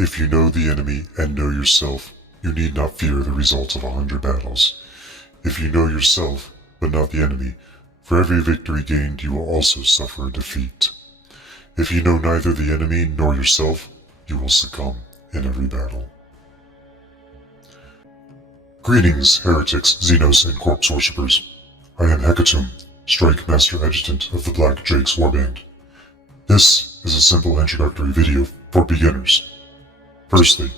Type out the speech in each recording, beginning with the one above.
If you know the enemy and know yourself, you need not fear the result of 100 battles. If you know yourself, but not the enemy, for every victory gained you will also suffer a defeat. If you know neither the enemy nor yourself, you will succumb in every battle. Greetings, heretics, Xenos, and corpse worshippers. I am Hecatomb, Strike Master Adjutant of the Black Drake's Warband. This is a simple introductory video for beginners. Firstly,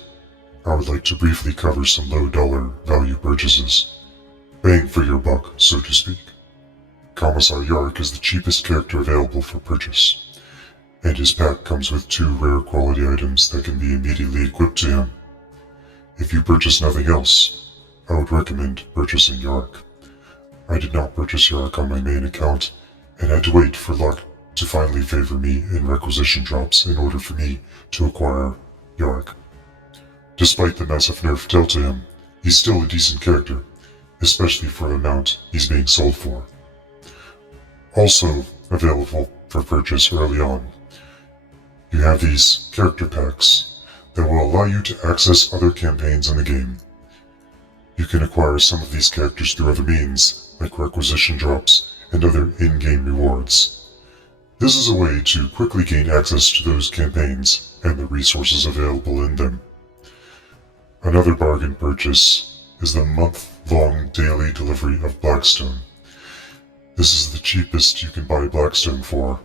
I would like to briefly cover some low dollar value purchases. Bang for your buck, so to speak. Commissar Yark is the cheapest character available for purchase, and his pack comes with 2 rare quality items that can be immediately equipped to him. If you purchase nothing else, I would recommend purchasing Yark. I did not purchase Yark on my main account, and had to wait for luck to finally favor me in requisition drops in order for me to acquire Yark. Despite the massive nerf dealt to him, he's still a decent character, especially for the amount he's being sold for. Also available for purchase early on, you have these character packs that will allow you to access other campaigns in the game. You can acquire some of these characters through other means, like requisition drops and other in-game rewards. This is a way to quickly gain access to those campaigns and the resources available in them. Another bargain purchase is the month-long daily delivery of Blackstone. This is the cheapest you can buy Blackstone for.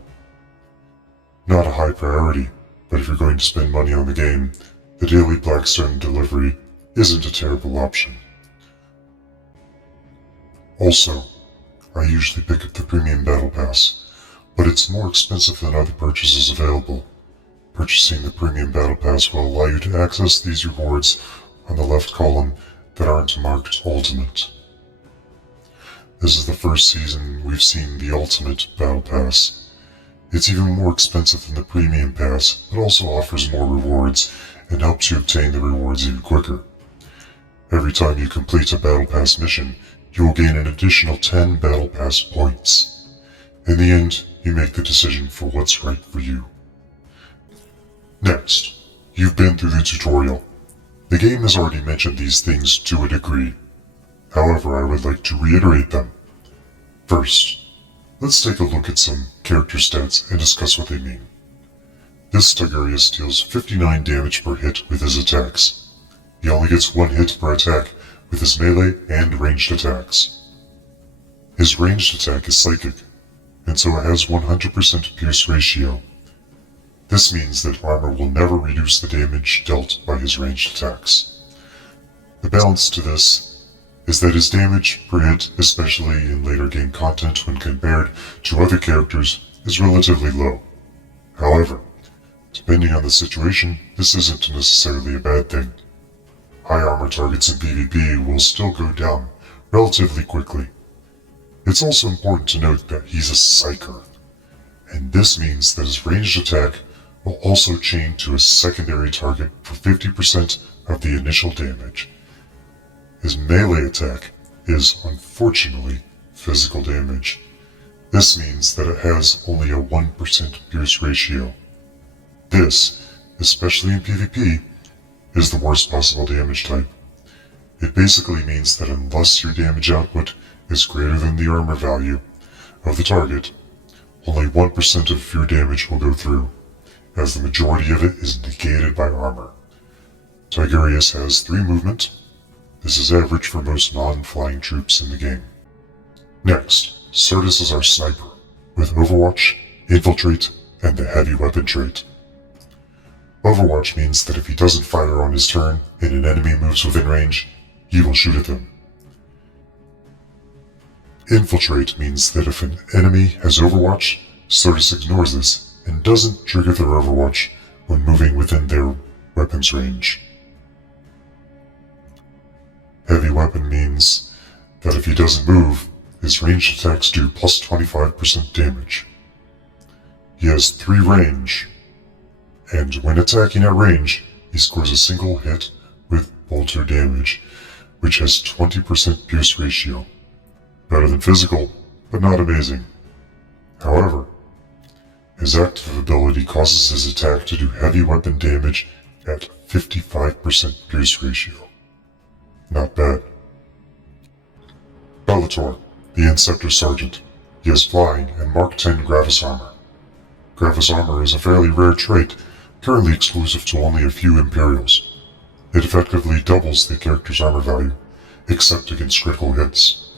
Not a high priority, but if you're going to spend money on the game, the daily Blackstone delivery isn't a terrible option. Also, I usually pick up the Premium Battle Pass, but it's more expensive than other purchases available. Purchasing the Premium Battle Pass will allow you to access these rewards on the left column that aren't marked Ultimate. This is the first season we've seen the Ultimate Battle Pass. It's even more expensive than the Premium Pass, but also offers more rewards and helps you obtain the rewards even quicker. Every time you complete a Battle Pass mission, you will gain an additional 10 Battle Pass points. In the end, you make the decision for what's right for you. Next, you've been through the tutorial. The game has already mentioned these things to a degree. However, I would like to reiterate them. First, let's take a look at some character stats and discuss what they mean. This Tacticus deals 59 damage per hit with his attacks. He only gets 1 hit per attack with his melee and ranged attacks. His ranged attack is psychic, and so it has 100% pierce ratio. This means that armor will never reduce the damage dealt by his ranged attacks. The balance to this is that his damage per hit, especially in later game content when compared to other characters, is relatively low. However, depending on the situation, this isn't necessarily a bad thing. High armor targets in PvP will still go down relatively quickly. It's also important to note that he's a psyker, and this means that his ranged attack will also chain to a secondary target for 50% of the initial damage. His melee attack is, unfortunately, physical damage. This means that it has only a 1% pierce ratio. This, especially in PvP, is the worst possible damage type. It basically means that unless your damage output is greater than the armor value of the target, only 1% of your damage will go through, as the majority of it is negated by armor. Tacticus has 3 movement. This is average for most non-flying troops in the game. Next, Certus is our sniper, with Overwatch, Infiltrate, and the heavy weapon trait. Overwatch means that if he doesn't fire on his turn and an enemy moves within range, he will shoot at them. Infiltrate means that if an enemy has Overwatch, Certus ignores this and doesn't trigger their Overwatch when moving within their weapon's range. Heavy weapon means that if he doesn't move, his ranged attacks do plus 25% damage. He has 3 range, and when attacking at range, he scores a single hit with bolter damage, which has 20% pierce ratio. Better than physical, but not amazing. However, his active ability causes his attack to do heavy weapon damage at 55% pierce ratio. Not bad. Bellator, the Inceptor Sergeant. He has flying and Mark 10 Gravis armor. Gravis armor is a fairly rare trait, currently exclusive to only a few Imperials. It effectively doubles the character's armor value, except against critical hits.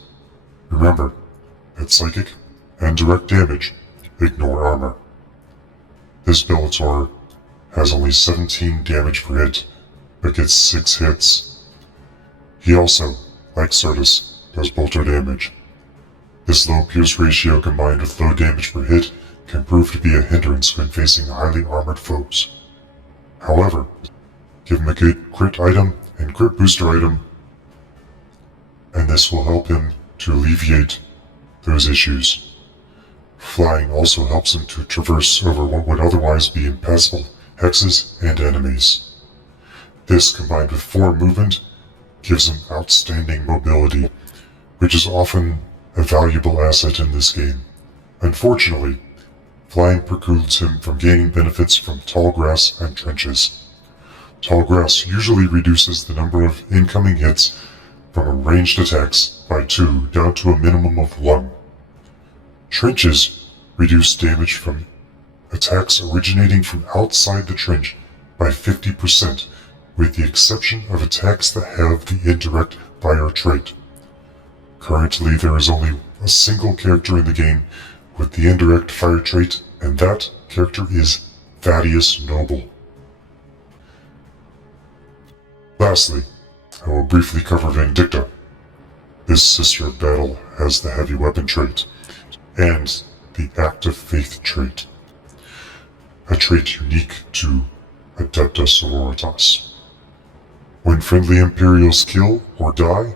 Remember, at psychic and direct damage, ignore armor. This Bellator has only 17 damage per hit, but gets 6 hits. He also, like Certus, does bolter damage. This low pierce ratio combined with low damage per hit can prove to be a hindrance when facing highly armored foes. However, give him a good crit item and crit booster item, and this will help him to alleviate those issues. Flying also helps him to traverse over what would otherwise be impassable hexes and enemies. This, combined with 4 movement, gives him outstanding mobility, which is often a valuable asset in this game. Unfortunately, flying precludes him from gaining benefits from tall grass and trenches. Tall grass usually reduces the number of incoming hits from ranged attacks by 2 down to a minimum of 1. Trenches reduce damage from attacks originating from outside the trench by 50%, with the exception of attacks that have the indirect fire trait. Currently, there is only a single character in the game with the indirect fire trait, and that character is Thaddeus Noble. Lastly, I will briefly cover Vindicta. This Sister of Battle has the heavy weapon trait, and the active faith trait, a trait unique to Adepta Sororitas. When friendly Imperials kill or die,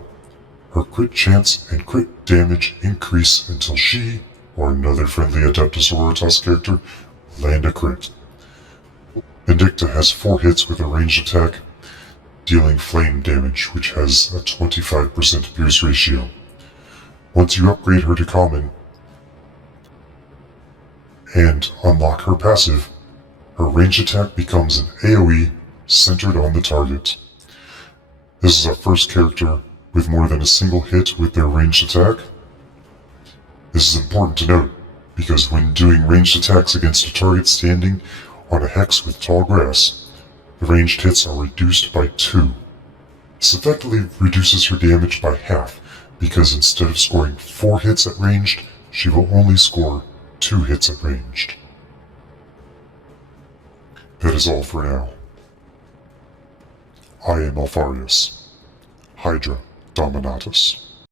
her crit chance and crit damage increase until she, or another friendly Adepta Sororitas character, land a crit. Vindicta has 4 hits with a ranged attack, dealing flame damage, which has a 25% pierce ratio. Once you upgrade her to common and unlock her passive, her ranged attack becomes an AoE centered on the target. This is our first character with more than a single hit with their ranged attack. This is important to note, because when doing ranged attacks against a target standing on a hex with tall grass, the ranged hits are reduced by 2. This effectively reduces her damage by half, because instead of scoring 4 hits at ranged, she will only score 2 hits at ranged. That is all for now. I am Alfarius, Hydra Dominatus.